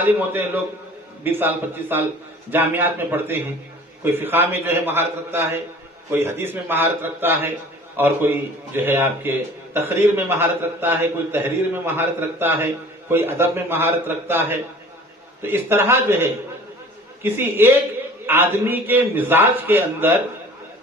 عالم ہوتے ہیں لوگ، 20 سال 25 سال جامعات میں پڑھتے ہیں، کوئی فقہ میں جو ہے مہارت رکھتا ہے، کوئی حدیث میں مہارت رکھتا ہے، اور کوئی جو ہے آپ کے تقریر میں مہارت رکھتا ہے، کوئی تحریر میں مہارت رکھتا ہے، کوئی ادب میں مہارت رکھتا ہے. تو اس طرح جو ہے کسی ایک آدمی کے مزاج کے اندر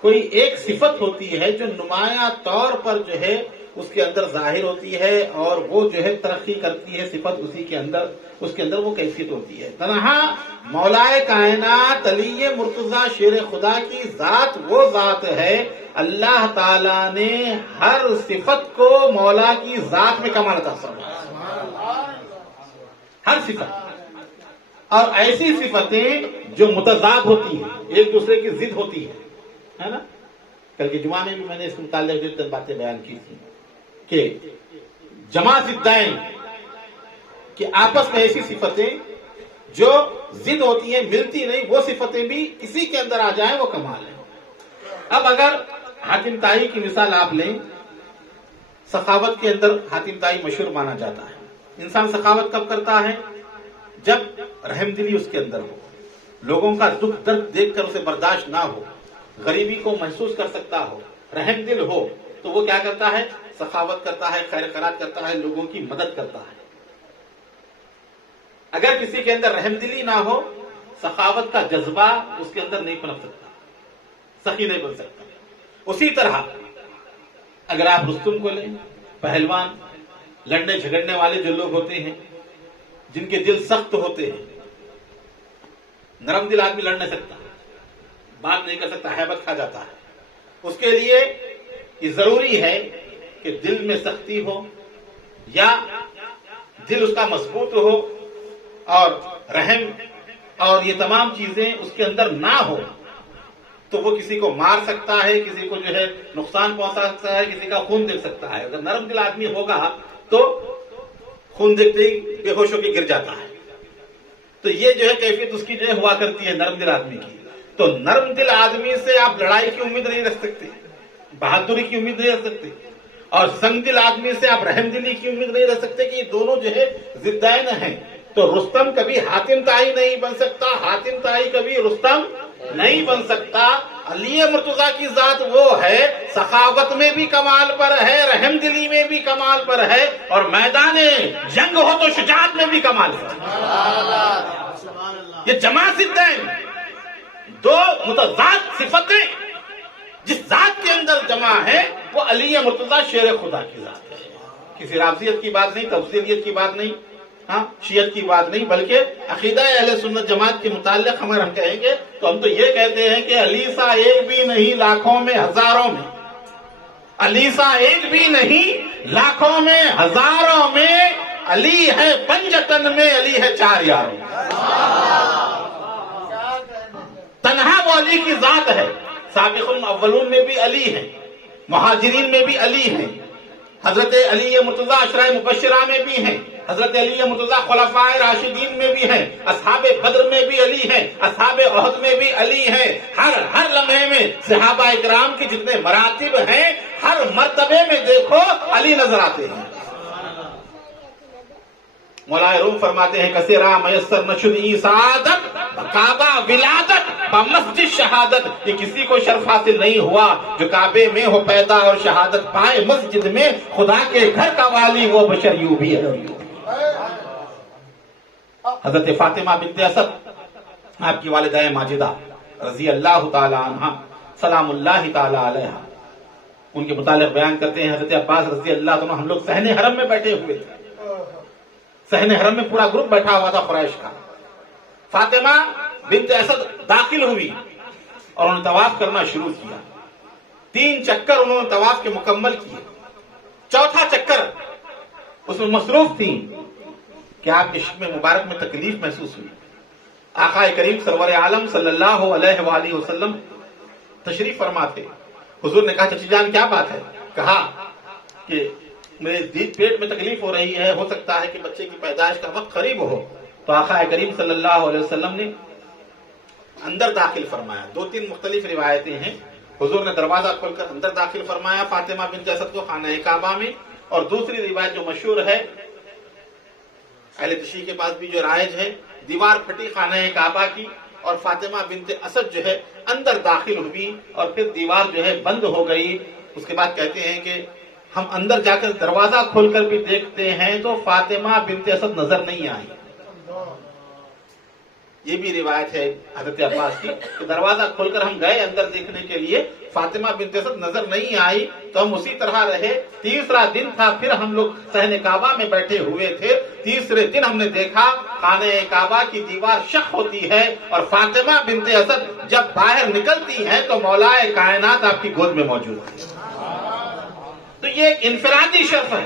کوئی ایک صفت ہوتی ہے جو نمایاں طور پر جو ہے اس کے اندر ظاہر ہوتی ہے، اور وہ جو ہے ترقی کرتی ہے صفت اسی کے اندر، اس کے اندر وہ کیفیت ہوتی ہے. تنہا مولائے کائنات علی مرتضی شیر خدا کی ذات وہ ذات ہے، اللہ تعالی نے ہر صفت کو مولا کی ذات میں کمال عطا فرمایا، ہر صفت. اور ایسی صفتیں جو متضاد ہوتی ہیں، ایک دوسرے کی ضد ہوتی ہے نا. کل کے جمعہ میں بھی میں نے اس متعلق جو باتیں بیان کی تھی کہ جمع ضدین، کہ آپس میں ایسی صفتیں جو ضد ہوتی ہیں، ملتی نہیں، وہ صفتیں بھی کسی کے اندر آ جائیں وہ کمال ہے. اب اگر حاتم طائی کی مثال آپ لیں، سخاوت کے اندر حاتم طائی مشہور مانا جاتا ہے. انسان سخاوت کب کرتا ہے؟ جب رحم دلی اس کے اندر ہو، لوگوں کا دکھ درد دیکھ کر اسے برداشت نہ ہو، غریبی کو محسوس کر سکتا ہو، رحم دل ہو، تو وہ کیا کرتا ہے؟ سخاوت کرتا ہے، خیر خیرات کرتا ہے، لوگوں کی مدد کرتا ہے. اگر کسی کے اندر رحم دلی نہ ہو، سخاوت کا جذبہ اس کے اندر نہیں پنپ سکتا، سخی نہیں بن سکتا. اسی طرح اگر آپ رستم کو لیں، پہلوان، لڑنے جھگڑنے والے جو لوگ ہوتے ہیں، جن کے دل سخت ہوتے ہیں، نرم دل آدمی لڑ نہیں سکتا، بات نہیں کر سکتا، ہیبت کھا جاتا ہے. اس کے لیے یہ ضروری ہے کہ دل میں سختی ہو، یا دل اس کا مضبوط ہو، اور رحم اور یہ تمام چیزیں اس کے اندر نہ ہو، تو وہ کسی کو مار سکتا ہے، کسی کو جو ہے نقصان پہنچا سکتا ہے، کسی کا خون دے سکتا ہے. اگر نرم دل آدمی ہوگا تو خون دیکھتے ہی بے ہوش ہو کے گر جاتا ہے. تو یہ جو ہے کیفیت اس کی جو ہے ہوا کرتی ہے نرم دل آدمی کی. تو نرم دل آدمی سے آپ لڑائی کی امید نہیں رکھ سکتے، بہادری کی امید نہیں رکھ سکتے، اور سنگ دل آدمی سے آپ رحم دلی کی امید نہیں رکھ سکتے، کہ یہ دونوں جو ہے ضدین ہیں. تو رستم کبھی حاتم طائی نہیں بن سکتا، حاتم طائی کبھی رستم نہیں بن سکتا. علی مرتضیٰ کی ذات وہ ہے، سخاوت میں بھی کمال پر ہے، رحم دلی میں بھی کمال پر ہے، اور میدان جنگ ہو تو شجاعت میں بھی کمال پر ہے. یہ جمع ضدین، دو متضاد صفتیں جس ذات کے اندر جمع ہے، وہ علی مرتضیٰ شیر خدا کی ذات ہے. کسی رافضیت کی بات نہیں، تفصیلیت کی بات نہیں، شیعت کی بات نہیں، بلکہ عقیدہ اہل سنت جماعت کے متعلق ہم کہیں گے تو ہم تو یہ کہتے ہیں کہ علی سا ایک بھی نہیں لاکھوں میں ہزاروں میں، علی سا ایک بھی نہیں لاکھوں میں ہزاروں میں، علی ہے پنجتن میں، علی ہے چار یاروں میں. تنہا وہ علی کی ذات ہے. سابق الاولون میں بھی علی ہیں، مہاجرین میں بھی علی ہیں، حضرت علی مرتضیٰ عشرہ مبشرہ میں بھی ہیں، حضرت علی مرتضیٰ خلفائے راشدین میں بھی ہیں، اصحاب بدر میں بھی علی ہیں، اصحاب احد میں بھی علی ہیں. ہر لمحے میں صحابہ اکرام کی جتنے مراتب ہیں، ہر مرتبے میں دیکھو علی نظر آتے ہیں. مولا روم فرماتے ہیں کثیرا میسر نشد سعادت کعبہ ولادت بمسجد شہادت. یہ کسی کو شرف حاصل نہیں ہوا جو کعبے میں ہو پیدا اور شہادت پائے مسجد میں، خدا کے گھر کا والی وہ بشر یوں بھی ہے. حضرت فاطمہ بنت اسد، آپ کی والدہ ماجدہ رضی اللہ تعالی عنہ سلام اللہ تعالی علیہ، ان کے متعلق بیان کرتے ہیں حضرت عباس رضی اللہ عنہ، ہم لوگ صحن حرم میں بیٹھے ہوئے تھے، صحن حرم میں پورا گروپ بیٹھا ہوا تھا قریش کا. فاطمہ بنت اسد داخل ہوئی اور انہوں نے طواف کرنا شروع کیا. 3 چکر انہوں نے طواف کے مکمل کیے. چوتھا چکر اس میں مصروف تھی کہ آپ کے شکم مبارک میں تکلیف محسوس ہوئی. آقا کریم سرور عالم صلی اللہ علیہ وآلہ وسلم تشریف فرما تھے. حضور نے کہا چچی جان کیا بات ہے؟ کہا کہ میرے پیٹ میں تکلیف ہو رہی ہے، ہو سکتا ہے کہ بچے کی پیدائش کا وقت قریب ہو. تو آقا کریم صلی اللہ علیہ وسلم نے اندر داخل فرمایا. 2-3 مختلف روایتیں ہیں. حضور نے دروازہ کھول کر اندر داخل فرمایا فاطمہ بنت اسد کو خانہ کعبہ میں، اور دوسری روایت جو مشہور ہے اہل تشیع کے پاس بھی جو رائج ہے، دیوار پھٹی خانہ کعبہ کی اور فاطمہ بنت اسد جو ہے اندر داخل ہوئی اور پھر دیوار جو ہے بند ہو گئی. اس کے بعد کہتے ہیں کہ ہم اندر جا کر دروازہ کھول کر بھی دیکھتے ہیں تو فاطمہ بنت اسد نظر نہیں آئی. یہ بھی روایت ہے حضرت عباس کی کہ دروازہ کھول کر ہم گئے اندر دیکھنے کے لیے، فاطمہ بنت اسد نظر نہیں آئی تو ہم اسی طرح رہے. تیسرا دن تھا، پھر ہم لوگ صحن کعبہ میں بیٹھے ہوئے تھے. تیسرے دن ہم نے دیکھا خانہ کعبہ کی دیوار شق ہوتی ہے اور فاطمہ بنت اسد جب باہر نکلتی ہیں تو مولا کائنات آپ کی گود میں موجود ہے. تو یہ ایک انفرادی شرف ہے.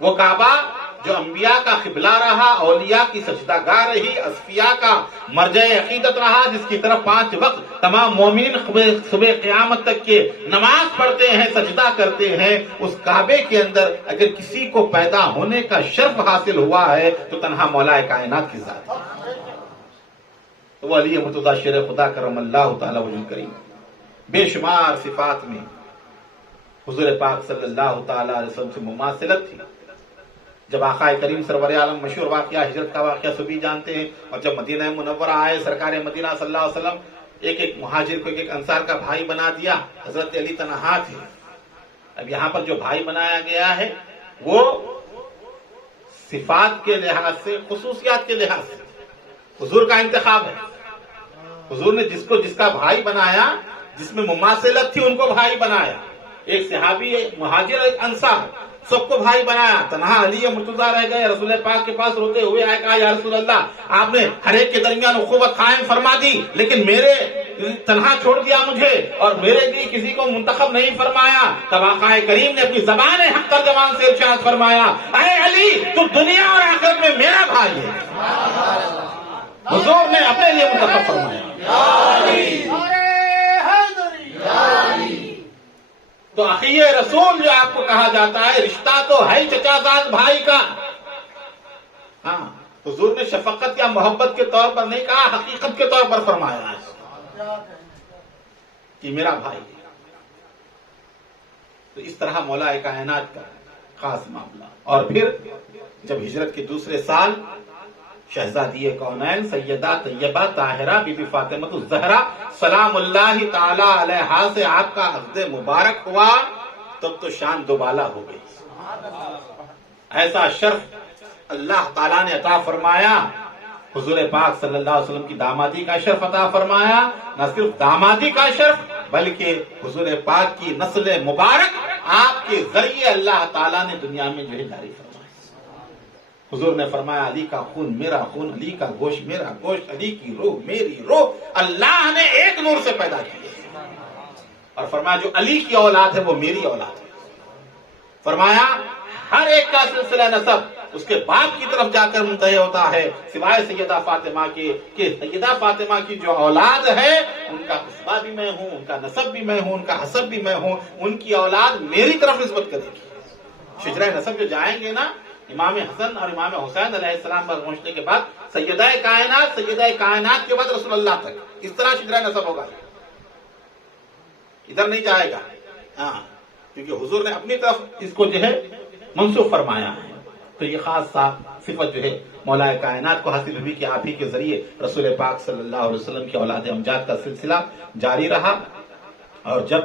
وہ کعبہ جو انبیاء کا قبلہ رہا، اولیاء کی سجدہ گاہ رہی، اصفیاء کا مرجع عقیدت رہا، جس کی طرف 5 وقت تمام مومنین صبح قیامت تک کے نماز پڑھتے ہیں، سجدہ کرتے ہیں، اس کعبے کے اندر اگر کسی کو پیدا ہونے کا شرف حاصل ہوا ہے تو تنہا مولا کائنات کی ذات ہے. تو وہ علی مرتضیٰ شیر خدا کرم اللہ تعالی وجہ کریم. بے شمار صفات میں حضور پاک صلی اللہ تعالی علیہ وسلم سے مماثلت تھی. جب آقا کریم سرور عالم مشہور واقعہ ہجرت کا واقعہ سبھی جانتے ہیں، اور جب مدینہ منورہ آئے سرکار مدینہ صلی اللہ علیہ وسلم ایک ایک مہاجر کو ایک انصار کا بھائی بنا دیا. حضرت علی تنہا تھے. اب یہاں پر جو بھائی بنایا گیا ہے وہ صفات کے لحاظ سے، خصوصیات کے لحاظ سے حضور کا انتخاب ہے. حضور نے جس کو جس کا بھائی بنایا، جس میں مماثلت تھی ان کو بھائی بنایا. ایک صحابی، ایک مہاجر، ایک انصار، سب کو بھائی بنایا. تنہا علی مرتضیٰ رہ گئے. رسول پاک کے پاس روتے ہوئے آئے، کہا یا رسول اللہ آپ نے ہر ایک کے درمیان اخوت قائم فرما دی، لیکن میرے تنہا چھوڑ دیا مجھے اور میرے لیے کسی کو منتخب نہیں فرمایا. تب آقا کریم نے اپنی زبان حق ترجمان سے ارشاد فرمایا، اے علی تو دنیا اور آخرت میں میرا بھائی ہے. حضور نے اپنے لیے منتخب فرمایا. تو اخی رسول جو آپ کو کہا جاتا ہے، رشتہ تو ہے چچا زاد بھائی کا. ہاں، حضور نے شفقت یا محبت کے طور پر نہیں کہا، حقیقت کے طور پر فرمایا کہ میرا بھائی. تو اس طرح مولا کائنات کا خاص معاملہ. اور پھر جب ہجرت کے دوسرے سال شہزادی کونین سیدہ طیبہ طاہرہ بی بی فاطمہ الزہرا سلام اللہ تعالی علیہا سے آپ کا عقد مبارک ہوا، تب تو شان دوبالا ہو گئی. ایسا شرف اللہ تعالیٰ نے عطا فرمایا. حضور پاک صلی اللہ علیہ وسلم کی دامادی کا شرف عطا فرمایا. نہ صرف دامادی کا شرف بلکہ حضور پاک کی نسل مبارک آپ کے ذریعے اللہ تعالیٰ نے دنیا میں جو ہے جاری فرمایا. حضور نے فرمایا علی کا خون میرا خون، علی کا گوشت میرا گوشت، علی کی روح میری روح. اللہ نے ایک نور سے پیدا کیا اور فرمایا جو علی کی اولاد ہے وہ میری اولاد ہے. فرمایا ہر ایک کا سلسلہ نسب اس کے باپ کی طرف جا کر منتہی ہوتا ہے، سوائے سیدہ فاطمہ کے، کہ سیدہ فاطمہ کی جو اولاد ہے ان کا قصبہ بھی میں ہوں، ان کا نسب بھی میں ہوں، ان کا حسب بھی میں ہوں. ان کی اولاد میری طرف نسبت کرے گی. شجرہ نسب جو جائیں گے نا امام حسن اور امام حسین علیہ السلام پر پہنچنے کے بعد سیدہ کائنات کے بعد رسول اللہ تک، اس طرح شجرہ نسب ہوگا. ادھر نہیں جائے گا. ہاں، کیونکہ حضور نے اپنی طرف اس کو جو ہے منسوخ فرمایا ہے. تو یہ خاص صفت جو ہے مولا کائنات کو حاصل ہوئی کہ آپ ہی کے ذریعے رسول پاک صلی اللہ علیہ وسلم کی اولاد امجاد کا سلسلہ جاری رہا. اور جب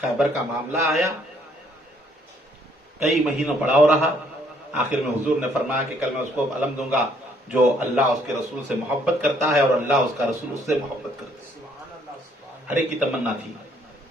خیبر کا معاملہ آیا کئی مہینوں پڑاؤ رہا. آخر میں حضور نے فرمایا کہ کل میں اس کو علم دوں گا جو اللہ اس کے رسول سے محبت کرتا ہے اور اللہ اس کا رسول اس سے محبت کرتا ہے. ہر ایک کی تمنا تھی.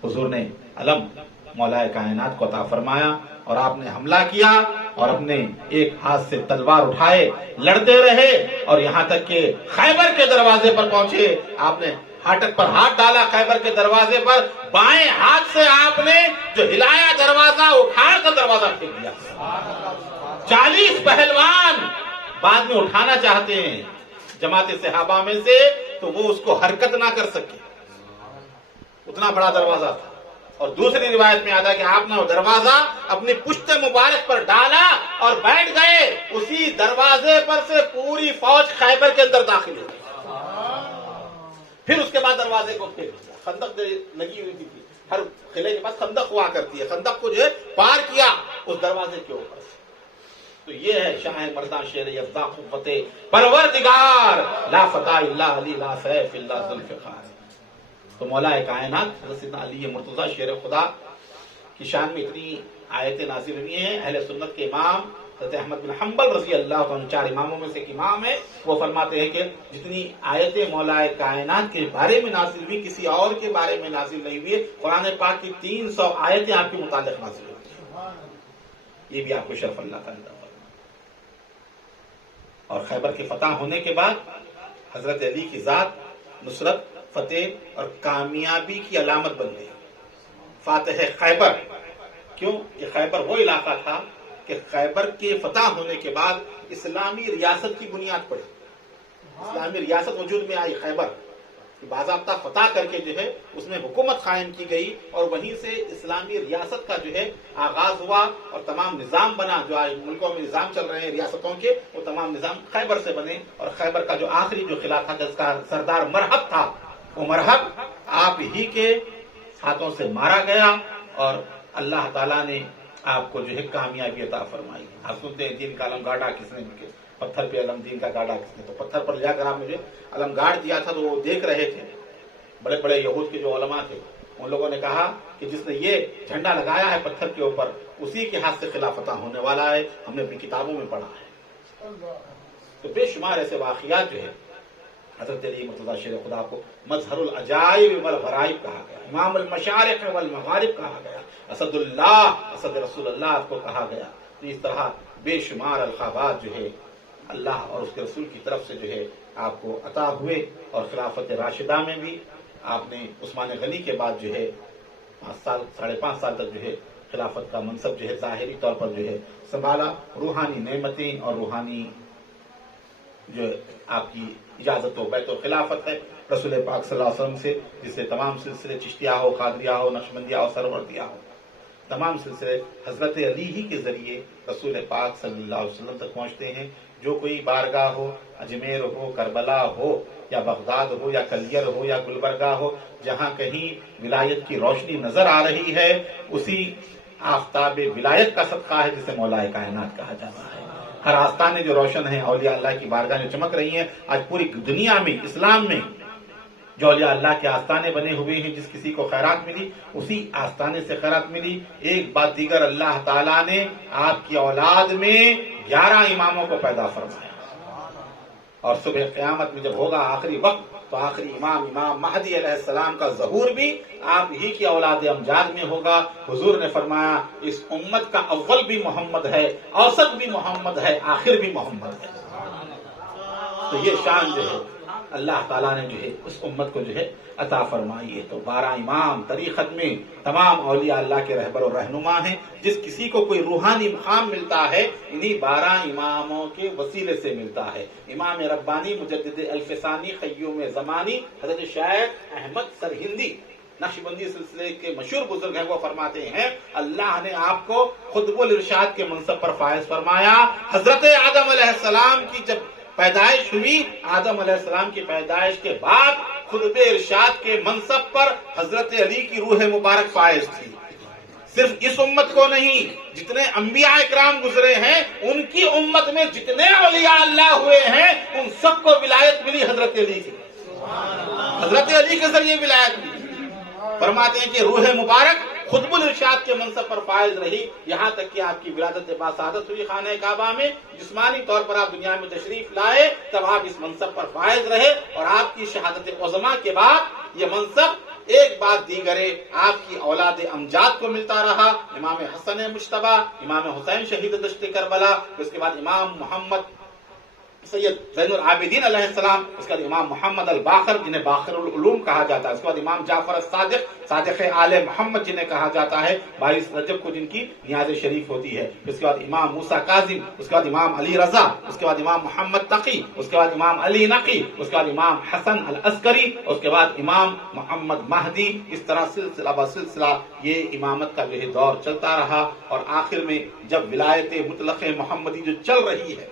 حضور نے علم مولا کائنات کو عطا فرمایا اور آپ نے حملہ کیا اور اپنے ایک ہاتھ سے تلوار اٹھائے لڑتے رہے اور یہاں تک کہ خیبر کے دروازے پر پہنچے. آپ نے پھاٹک پر ہاتھ ڈالا خیبر کے دروازے پر، بائیں ہاتھ سے آپ نے جو ہلایا دروازہ اٹھا کر دروازہ پھینک دیا. 40 پہلوان بعد میں اٹھانا چاہتے ہیں جماعت صحابہ میں سے تو وہ اس کو حرکت نہ کر سکے، اتنا بڑا دروازہ تھا. اور دوسری روایت میں آتا ہے کہ آپ نے وہ دروازہ اپنی پشت مبارک پر ڈالا اور بیٹھ گئے. اسی دروازے پر سے پوری فوج خیبر کے اندر داخل ہو گئی. پھر اس کے بعد دروازے کو پھیر دیا. خندق لگی ہوئی تھی، ہر قلعے کے پاس خندق ہوا کرتی ہے، خندق کو جو ہے پار کیا اس دروازے کے اوپر. تو یہ ہے شاہ مرداں شیر یزداں قوت پروردگار، لا فتح الا علی لا سیف الا ذوالفقار۔ تو مولا کائنات حضرت سیدنا علی مرتضیٰ شیر خدا کی شان میں اتنی آیتیں نازل ہوئی ہیں۔ اہل سنت کے امام حضرت احمد بن حنبل رضی اللہ عنہ 4 اماموں میں سے ایک امام ہے، وہ فرماتے ہیں کہ جتنی آیتیں مولا کائنات کے بارے میں نازل ہوئی کسی اور کے بارے میں نازل نہیں ہوئی، قرآن پاک کی 300 آیتیں آپ کے متعلق نازل ہوئی ہیں۔ یہ بھی آپ کو شرف اللہ تعالیٰ عطا فرمائے۔ اور خیبر کی فتح ہونے کے بعد حضرت علی کی ذات نصرت، فتح اور کامیابی کی علامت بن گئی۔ فاتح خیبر، کیوں کہ خیبر وہ علاقہ تھا کہ خیبر کے فتح ہونے کے بعد اسلامی ریاست کی بنیاد پڑی، اسلامی ریاست وجود میں آئی۔ خیبر باضابطہ فتح کر کے جو ہے اس میں حکومت قائم کی گئی، اور وہیں سے اسلامی ریاست کا جو ہے آغاز ہوا، اور تمام نظام بنا جو آج ملکوں میں نظام چل رہے ہیں ریاستوں کے، وہ تمام نظام خیبر سے بنے۔ اور خیبر کا جو آخری جو قلعہ تھا جس کا سردار مرہب تھا، وہ مرہب آپ ہی کے ہاتھوں سے مارا گیا، اور اللہ تعالیٰ نے آپ کو جو ہے کامیابی عطا فرمائی۔ آپ سنتے ہیں دین کا علم گاڑا کس نے، پتھر پہ علم دین کا گاڑا کس نے، تو پتھر پر لیا کر آپ نے علم گاڑ دیا تھا، تو وہ دیکھ رہے تھے بڑے بڑے یہود کے جو علماء تھے، ان لوگوں نے کہا کہ جس نے یہ جھنڈا لگایا ہے پتھر کے اوپر، اسی کے ہاتھ سے خلافت ہونے والا ہے، ہم نے اپنی کتابوں میں پڑھا ہے۔ تو بے شمار ایسے واقعات جو ہے حضرت علی مرتضیٰ شیر خدا کو مظہر العجائب والغرائب کہا گیا، امام المشارق والمغارب کہا گیا، اسد اللہ، اسد رسول اللہ کو کہا گیا۔ تو اس طرح بے شمار القابات جو ہے اللہ اور اس کے رسول کی طرف سے جو ہے آپ کو عطا ہوئے۔ اور خلافت راشدہ میں بھی آپ نے عثمان غنی کے بعد جو ہے 5 سال 5.5 سال تک جو ہے خلافت کا منصب جو ہے ظاہری طور پر جو ہے سنبھالا۔ روحانی نعمتیں اور روحانی جو آپ کی اجازت و بیت و خلافت ہے رسول پاک صلی اللہ علیہ وسلم سے، جس سے تمام سلسلے چشتیہ ہو، قادریہ ہو، نقشبندیہ ہو، سروردیہ ہو، تمام سلسلے حضرت علی ہی کے ذریعے رسول پاک صلی اللہ علیہ وسلم تک پہنچتے ہیں۔ جو کوئی بارگاہ ہو، اجمیر ہو، کربلا ہو، یا بغداد ہو، یا کلیر ہو، یا گلبرگہ ہو، جہاں کہیں ولایت کی روشنی نظر آ رہی ہے، اسی آفتاب ولایت کا صدقہ ہے جسے مولا کائنات کہا جاتا ہے۔ ہر آستانے جو روشن ہیں، اولیاء اللہ کی بارگاہ جو چمک رہی ہیں، آج پوری دنیا میں اسلام میں جو اولیاء اللہ کے آستانے بنے ہوئے ہیں، جس کسی کو خیرات ملی اسی آستانے سے خیرات ملی۔ ایک بات دیگر، اللہ تعالیٰ نے آپ کی اولاد میں 11 اماموں کو پیدا فرمایا، اور صبح قیامت میں جب ہوگا آخری وقت تو آخری امام مہدی علیہ السلام کا ظہور بھی آپ ہی کی اولاد امجاد میں ہوگا۔ حضور نے فرمایا اس امت کا اول بھی محمد ہے، اوسط بھی محمد ہے، آخر بھی محمد ہے۔ تو یہ شان جو ہے اللہ تعالیٰ نے جو ہے اس امت کو جو ہے عطا فرمائی ہے۔ تو 12 امام طریقت میں تمام اولیاء اللہ کے رہبر و رہنما ہیں۔ جس کسی کو کوئی روحانی مقام ملتا ہے انہی 12 اماموں کے وسیلے سے ملتا ہے۔ امام ربانی مجدد الفسانی قیوم زمانی حضرت شیخ احمد سرہندی نقشبندی سلسلے کے مشہور بزرگ ہیں، وہ فرماتے ہیں اللہ نے آپ کو خطب الارشاد کے منصب پر فائز فرمایا۔ حضرت آدم علیہ السلام کی جب پیدائش ہوئی، آدم علیہ السلام کی پیدائش کے بعد خطب ارشاد کے منصب پر حضرت علی کی روح مبارک فائز تھی۔ صرف اس امت کو نہیں، جتنے انبیاء اکرام گزرے ہیں ان کی امت میں جتنے اولیاء اللہ ہوئے ہیں ان سب کو ولایت ملی حضرت علی کی، حضرت علی کے ذریعے ولایت ملی۔ فرماتے ہیں کہ روح مبارک خطب الارشاد کے منصب پر فائز رہی، یہاں تک کہ آپ کی ولادت باسعادت ہوئی خانہ کعبہ میں، جسمانی طور پر آپ دنیا میں تشریف لائے تب آپ اس منصب پر فائز رہے، اور آپ کی شہادت عظمیٰ کے بعد یہ منصب ایک بعد دیگرے آپ کی اولاد امجاد کو ملتا رہا۔ امام حسن مجتبیٰ، امام حسین شہید دشت کربلا، اس کے بعد امام محمد سید زین العابدین علیہ السلام، اس کے بعد امام محمد الباقر جنہیں باقر العلوم کہا جاتا ہے، اس کے بعد امام جعفر الصادق صادق آل محمد جنہیں کہا جاتا ہے، 22 رجب کو جن کی نیاز شریف ہوتی ہے، اس کے بعد امام موسیٰ کاظم، اس کے بعد امام علی رضا، اس کے بعد امام محمد تقی، اس کے بعد امام علی نقی، اس کے بعد امام حسن العسکری، اس کے بعد امام محمد مہدی۔ اس طرح سلسلہ بسلسلہ یہ امامت کا جو ہے دور چلتا رہا، اور آخر میں جب ولایت مطلق محمدی جو چل رہی ہے،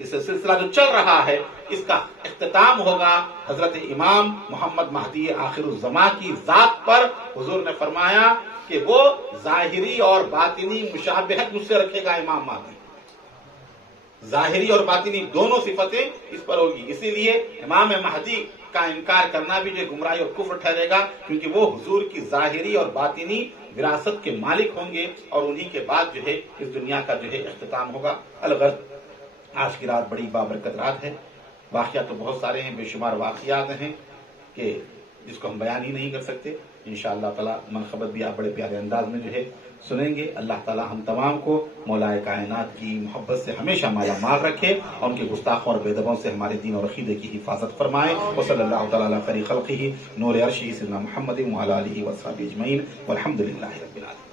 اس سلسلہ جو چل رہا ہے، اس کا اختتام ہوگا حضرت امام محمد مہدی آخر الزماں کی ذات پر۔ حضور نے فرمایا کہ وہ ظاہری اور باطنی مشابہت مجھ سے رکھے گا امام مہدی، ظاہری اور باطنی دونوں صفتیں اس پر ہوگی. اسی لیے امام مہدی کا انکار کرنا بھی جو گمراہی اور کفر ٹھہرے گا، کیونکہ وہ حضور کی ظاہری اور باطنی وراثت کے مالک ہوں گے، اور انہی کے بعد جو ہے اس دنیا کا جو ہے اختتام ہوگا. الغرض آج کی رات بڑی بابرکت رات ہے. واقعات تو بہت سارے ہیں، بے شمار واقعات ہیں کہ جس کو ہم بیان ہی نہیں کر سکتے. انشاءاللہ تعالی منقبت بھی آپ بڑے پیارے انداز میں جو ہے سنیں گے. اللہ تعالی ہم تمام کو مولا کائنات کی محبت سے ہمیشہ مالا مال رکھے، اور ان کے گستاخوں اور بےدبوں سے ہمارے دین اور عقیدے کی حفاظت فرمائے. وصلی اللہ تعالی علی خیر خلقہ نور عرشہ سیدنا محمد وعلی آلہ وصحبہ اجمعین والحمد للہ رب العالمین.